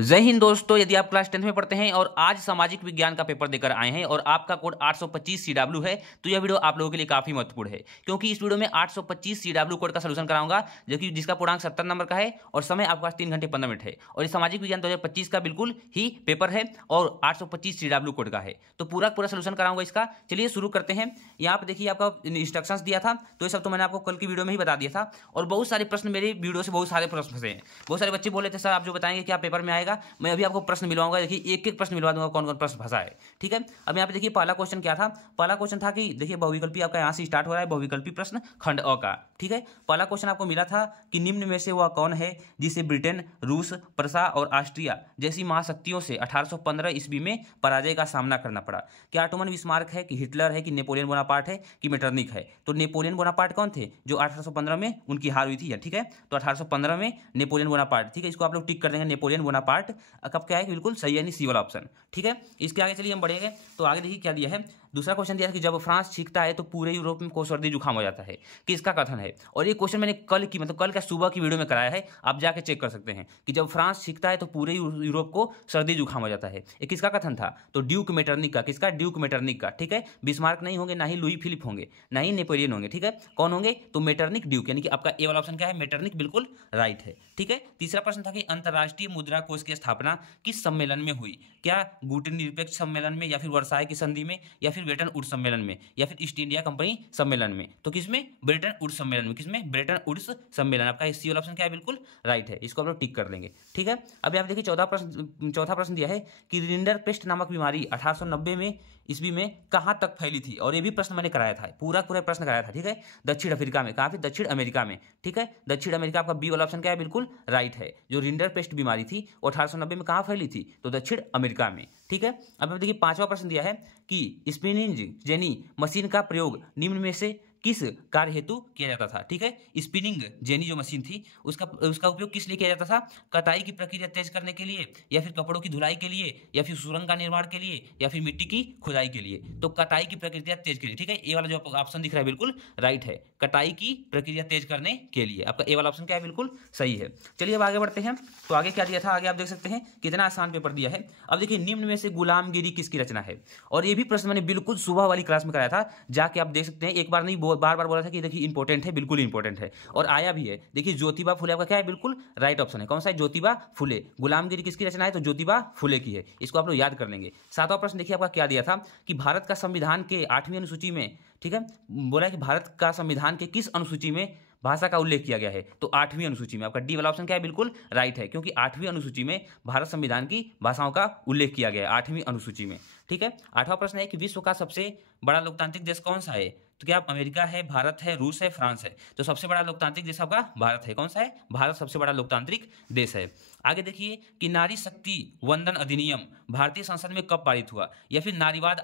जय हिंद दोस्तों, यदि आप क्लास 10th में पढ़ते हैं और आज सामाजिक विज्ञान का पेपर देकर आए हैं और आपका कोड 825 CW है तो यह वीडियो आप लोगों के लिए काफी महत्वपूर्ण है, क्योंकि इस वीडियो में 825 CW कोड का सलूशन कराऊंगा जो कि जिसका पूर्णांक 70 नंबर का है और समय आपके पास 3 घंटे 15 मिनट है और इस सामाजिक विज्ञान 2025 का बिल्कुल ही पेपर है और 825 CW कोड का है, तो पूरा सलूशन कराऊंगा इसका। चलिए शुरू करते हैं। यहाँ पे देखिए आपका इंस्ट्रक्शंस दिया था, तो ये सब तो मैंने आपको कल की वीडियो में ही बता दिया था और बहुत सारे प्रश्न मेरे वीडियो से बहुत सारे प्रश्न फंसे हैं। बहुत सारे बच्चे बोले थे सर आप जो बताएंगे क्या पेपर में आएगा, मैं अभी आपको प्रश्न मिलवाऊंगा। देखिए एक एक प्रश्न मिलवा दूंगा कौन कौन प्रश्न फंसा है, ठीक है। अब यहाँ पे देखिए पहला क्वेश्चन क्या था। पहला क्वेश्चन था कि देखिए बहुविकल्पी आपका यहाँ से स्टार्ट हो रहा है, बहुविकल्पी प्रश्न खंड अ का, ठीक है। पहला क्वेश्चन आपको मिला था कि निम्न में से वह कौन है जिसे ब्रिटेन, रूस, प्रसा और ऑस्ट्रिया जैसी महाशक्तियों से 1815 ईस्वी में पराजय का सामना करना पड़ा। क्या ऑटोमन बिस्मार्क है कि हिटलर है कि नेपोलियन बोनापार्ट है कि मेटरनिक है। तो नेपोलियन बोनापार्ट कौन थे जो 1815 में उनकी हार हुई थी, ठीक है। तो 1815 में नेपोलियन बोनापार्ट, ठीक है। इसको आप लोग टिक कर देंगे, नेपोलियन बोनापार्ट कब क्या है, बिल्कुल सही है, सी वाला ऑप्शन, ठीक है। इसके आगे चलिए हम बढ़ेंगे। तो आगे देखिए क्या दिया है। दूसरा क्वेश्चन दिया है कि जब फ्रांस छींकता है तो पूरे यूरोप में को सर्दी जुकाम हो जाता है, किसका कथन है। और ये क्वेश्चन मैंने कल की कल का सुबह की वीडियो में कराया है, आप जाके चेक कर सकते हैं कि जब फ्रांस छींकता है तो पूरे यूरोप को सर्दी जुकाम हो जाता है। ये किसका कथन था, तो ड्यूक मेटरनिक का। किसका, ड्यूक मेटरनिक का, ठीक है। बिस्मार्क नहीं होंगे, ना ही लुई फिलिप होंगे, ना ही नेपोलियन होंगे, ठीक है। कौन होंगे, तो मेटरनिक, ड्यूक, यानी कि आपका ए वाला ऑप्शन क्या है, मेटरनिक, बिल्कुल राइट है, ठीक है। तीसरा प्रश्न था कि अंतर्राष्ट्रीय मुद्रा कोष की स्थापना किस सम्मेलन में हुई। क्या गुटेन निरपेक्ष सम्मेलन में, या फिर वर्साय की संधि में, या फिर ब्रेटन वुड्स सम्मेलन में, या फिर ईस्ट इंडिया कंपनी सम्मेलन में। तो किसमें, ब्रेटन वुड्स सम्मेलन में। किसमें, ब्रेटन वुड्स सम्मेलन। आपका सी वाला ऑप्शन क्या है, बिल्कुल राइट है, इसको आप लोग टिक कर देंगे, ठीक है। अब आप देखिए चौथा प्रश्न दिया है कि रिंडरपेस्ट नामक बीमारी 1890 में ईस्वी में कहाँ तक फैली थी। और ये भी प्रश्न मैंने कराया था, पूरा प्रश्न कराया था, ठीक है। दक्षिण अफ्रीका में, कहाँ पे, दक्षिण अमेरिका में, ठीक है। दक्षिण अमेरिका, आपका बी वाला ऑप्शन क्या है, बिल्कुल राइट है। जो रिंडरपेस्ट बीमारी थी वो 1890 में कहाँ फैली थी, तो दक्षिण अमेरिका में, ठीक है। अब देखिए पांचवा प्रश्न दिया है कि स्पिनिंग जेनी मशीन का प्रयोग निम्न में से किस कार्य हेतु किया जाता था, ठीक है। स्पिनिंग जेनी जो मशीन थी उसका उपयोग किस लिए किया जाता था, कताई की प्रक्रिया तेज करने के लिए, या फिर कपड़ों की धुलाई के लिए, या फिर सुरंग का निर्माण के लिए, या फिर मिट्टी की खुदाई के लिए। तो कटाई की प्रक्रिया तेज के लिए, ठीक है। ए वाला जो ऑप्शन दिख रहा है बिल्कुल राइट है, कटाई की प्रक्रिया तेज करने के लिए। आपका ए वाला ऑप्शन क्या है, बिल्कुल सही है। चलिए अब आगे बढ़ते हैं। तो आगे क्या दिया था, आगे आप देख सकते हैं कितना आसान पेपर दिया है। अब देखिए निम्न में से गुलामगिरी किसकी रचना है। और ये भी प्रश्न मैंने बिल्कुल सुबह वाली क्लास में कराया था, जाके आप देख सकते हैं। एक बार नहीं बार बार बोला था कि देखिए इंपॉर्टेंट है, बिल्कुल इंपॉर्टेंट है और आया भी है। देखिए ज्योतिबा फुले आपका क्या है, बिल्कुल राइट ऑप्शन है। कौन सा है, ज्योतिबा फुले। गुलामगिरी किसकी रचना है, तो ज्योतिबा फुले की है, इसको आप लोग याद कर लेंगे। सातवां प्रश्न देखिए आपका क्या दिया था कि भारत का संविधान के 8वीं अनुसूची में, ठीक है, बोला कि भारत का संविधान के किस अनुसूची में भाषा का उल्लेख किया गया है, तो 8वीं अनुसूची में। आपका डी वाला ऑप्शन क्या है, बिल्कुल राइट है, क्योंकि 8वीं अनुसूची में भारत संविधान की भाषाओं का उल्लेख किया गया है, 8वीं अनुसूची में, ठीक है। 8वां प्रश्न है कि विश्व का सबसे बड़ा लोकतांत्रिक देश कौन सा है। तो क्या अमेरिका है, भारत है, रूस है, फ्रांस है। तो सबसे बड़ा लोकतांत्रिक देश आपका भारत है। कौन सा है, भारत सबसे बड़ा लोकतांत्रिक देश है। आगे देखिए कि नारी शक्ति वंदन अधिनियम भारतीय संसद में कब पारित हुआ, या फिर नारीवाद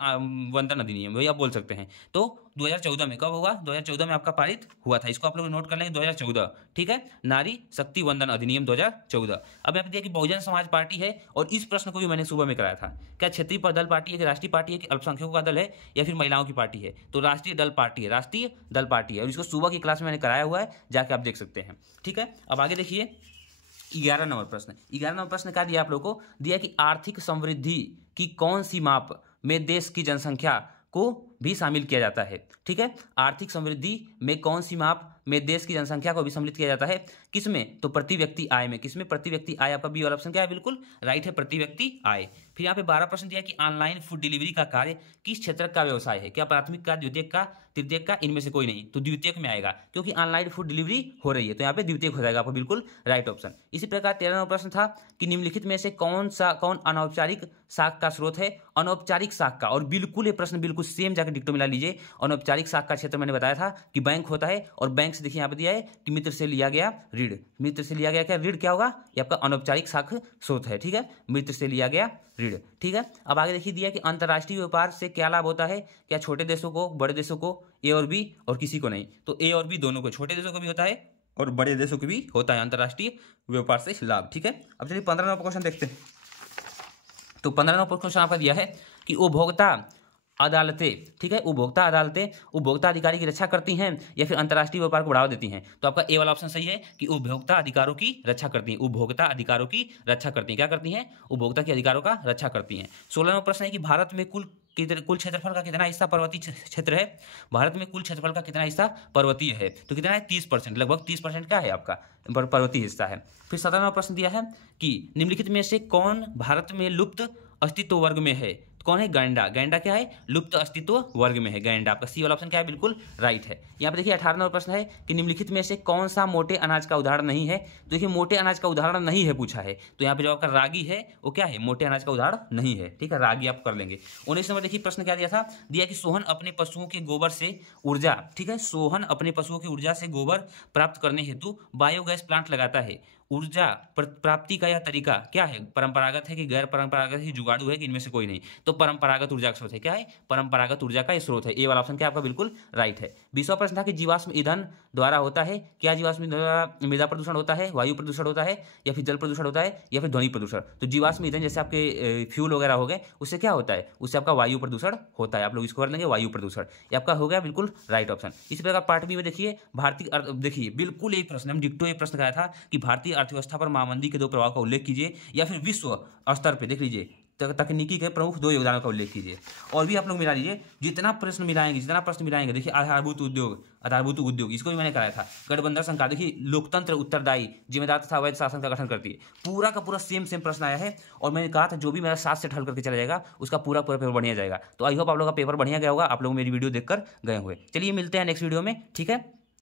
वंदन अधिनियम वही आप बोल सकते हैं। तो 2014 में कब हुआ, 2014 में आपका पारित हुआ था, इसको आप लोग नोट कर लेंगे, 2014, ठीक है। नारी शक्ति वंदन अधिनियम 2014। अब यहाँ पे दिया कि बहुजन समाज पार्टी है और इस प्रश्न को भी मैंने सुबह में कराया था। क्या क्षेत्रीय दल पार्टी है कि राष्ट्रीय पार्टी है कि अल्पसंख्यकों का दल है या फिर महिलाओं की पार्टी है, तो राष्ट्रीय दल पार्टी है, राष्ट्रीय दल पार्टी है और इसको सुबह की क्लास में मैंने कराया हुआ है, जाके आप देख सकते हैं, ठीक है। अब आगे देखिए 11 नंबर प्रश्न। 11 नंबर प्रश्न क्या दिया आप लोगों को, दिया कि आर्थिक समृद्धि की कौन सी माप में देश की जनसंख्या को भी शामिल किया जाता है, ठीक है। आर्थिक समृद्धि में कौन सी माप में देश की जनसंख्या को भी सम्मिलित किया जाता है, किसमें, तो प्रति व्यक्ति आय में। किसमें, प्रति व्यक्ति आय। आपका बी वाला ऑप्शन क्या है, बिल्कुल राइट है, प्रति व्यक्ति आय। फिर यहाँ पे 12 प्रश्न दिया कि ऑनलाइन फूड डिलीवरी का कार्य किस क्षेत्र का व्यवसाय है। क्या प्राथमिक का, द्वितीयक का, तृतीयक का, इनमें से कोई नहीं, तो द्वितीयक में आएगा, क्योंकि ऑनलाइन फूड डिलीवरी हो रही है, तो यहाँ पे द्वितीयक हो जाएगा आपका, बिल्कुल राइट ऑप्शन। इसी प्रकार 13वां प्रश्न था कि निम्नलिखित में से कौन अनौपचारिक शाख का स्रोत है। अनौपचारिक शाख का, और बिल्कुल ये प्रश्न बिल्कुल सेम जाकर डिक्टो मिला लीजिए। अनौपचारिक शाख का क्षेत्र मैंने बताया था कि बैंक होता है, और बैंक से देखिए यहाँ पे दिया है कि मित्र से लिया गया ऋण। मित्र से लिया गया क्या ऋण, क्या होगा, ये आपका अनौपचारिक शाख स्रोत है, ठीक है। मित्र से लिया गया ऋण, ठीक है। अब आगे देखिए दिया कि अंतर्राष्ट्रीय व्यापार से क्या लाभ होता है। क्या छोटे देशों को, बड़े देशों को, ए और बी, और किसी को नहीं, तो ए और बी दोनों को, छोटे देशों को भी होता है और बड़े देशों को भी होता है अंतर्राष्ट्रीय व्यापार से लाभ, ठीक है। अब चलिए 15वां क्वेश्चन देखते हैं। तो 15वां क्वेश्चन आपका दिया है कि उपभोक्ता अदालतें, ठीक है, उपभोक्ता अदालतें उपभोक्ता अधिकारी की रक्षा करती हैं या फिर अंतर्राष्ट्रीय व्यापार को बढ़ावा देती हैं? तो आपका ए वाला ऑप्शन सही है कि उपभोक्ता अधिकारों की रक्षा करती हैं। उपभोक्ता अधिकारों की रक्षा करती हैं। क्या करती हैं? उपभोक्ता के अधिकारों का रक्षा करती हैं। 16वां प्रश्न है कि भारत में कुल क्षेत्रफल का कितना हिस्सा पर्वतीय क्षेत्र है? भारत में कुल क्षेत्रफल का कितना हिस्सा पर्वतीय है? तो कितना है? 30%, लगभग 30% क्या है आपका पर्वतीय हिस्सा है। फिर 17वां प्रश्न दिया है कि निम्नलिखित में से कौन भारत में लुप्त अस्तित्व वर्ग में है? कौन है? गैंडा। गैंडा क्या है? लुप्त अस्तित्व वर्ग में है गैंडा। आपका सी वाला ऑप्शन क्या है? बिल्कुल राइट है। यहाँ पे देखिए 18वां प्रश्न है कि निम्नलिखित में से कौन सा मोटे अनाज का उदाहरण नहीं है? तो देखिए मोटे अनाज का उदाहरण नहीं है पूछा है, तो यहाँ पे जो आपका रागी है वो क्या है? मोटे अनाज का उदाहरण नहीं है। ठीक है, रागी आप कर लेंगे। 19 नंबर देखिए प्रश्न क्या दिया था? दिया कि सोहन अपने पशुओं के गोबर से ऊर्जा, ठीक है, सोहन अपने पशुओं की ऊर्जा से गोबर प्राप्त करने हेतु बायोगैस प्लांट लगाता है। ऊर्जा प्राप्ति का यह तरीका क्या है? परंपरागत है कि गैर परंपरागत है, जुगाड़ू है कि इनमें से कोई नहीं? तो परंपरागत ऊर्जा का स्रोत है। क्या है? परंपरागत ऊर्जा का स्रोत है। ए वाला ऑप्शन क्या आपका बिल्कुल राइट है। 20वां प्रश्न था कि जीवाश्म ईंधन द्वारा होता है क्या? जीवाश्म ईंधन द्वारा मृदा प्रदूषण होता है, वायु प्रदूषण होता है, या फिर जल प्रदूषण होता है, या फिर ध्वनि प्रदूषण? तो जीवाश्म ईंधन जैसे आपके फ्यूल वगैरह हो गए, उससे क्या होता है? उससे आपका वायु प्रदूषण होता है। आप लोग इसको कर लेंगे वायु प्रदूषण। ये आपका हो गया बिल्कुल राइट ऑप्शन। इसी प्रकार पार्ट बी में देखिए भारतीय देखिए बिल्कुल एक प्रश्न, हम डिक्टो एक प्रश्न कराया था कि भारतीय अर्थव्यवस्था पर महामंदी के दो प्रभाव का उल्लेख कीजिए, या फिर विश्व स्तर पर देख लीजिए तकनीकी के प्रमुख दो योगदानों का उल्लेख कीजिए। और भी आप लोग मिला लीजिए, जितना प्रश्न मिलाएंगे देखिए आधारभूत उद्योग इसको भी मैंने कराया था। गठबंधन सरकार देखिए लोकतंत्र उत्तरदायी जिम्मेदार तथा अवैध शासन का गठन करती है। पूरा का पूरा सेम प्रश्न आया है, और मैंने कहा था जो भी मेरा 7 सेट हल करके चला जाएगा उसका पूरा पेपर बढ़िया जाएगा। तो आई होप आप लोग का पेपर बढ़िया गया होगा, आप लोग मेरी वीडियो देखकर गए हुए। चलिए मिलते हैं नेक्स्ट वीडियो में, ठीक है।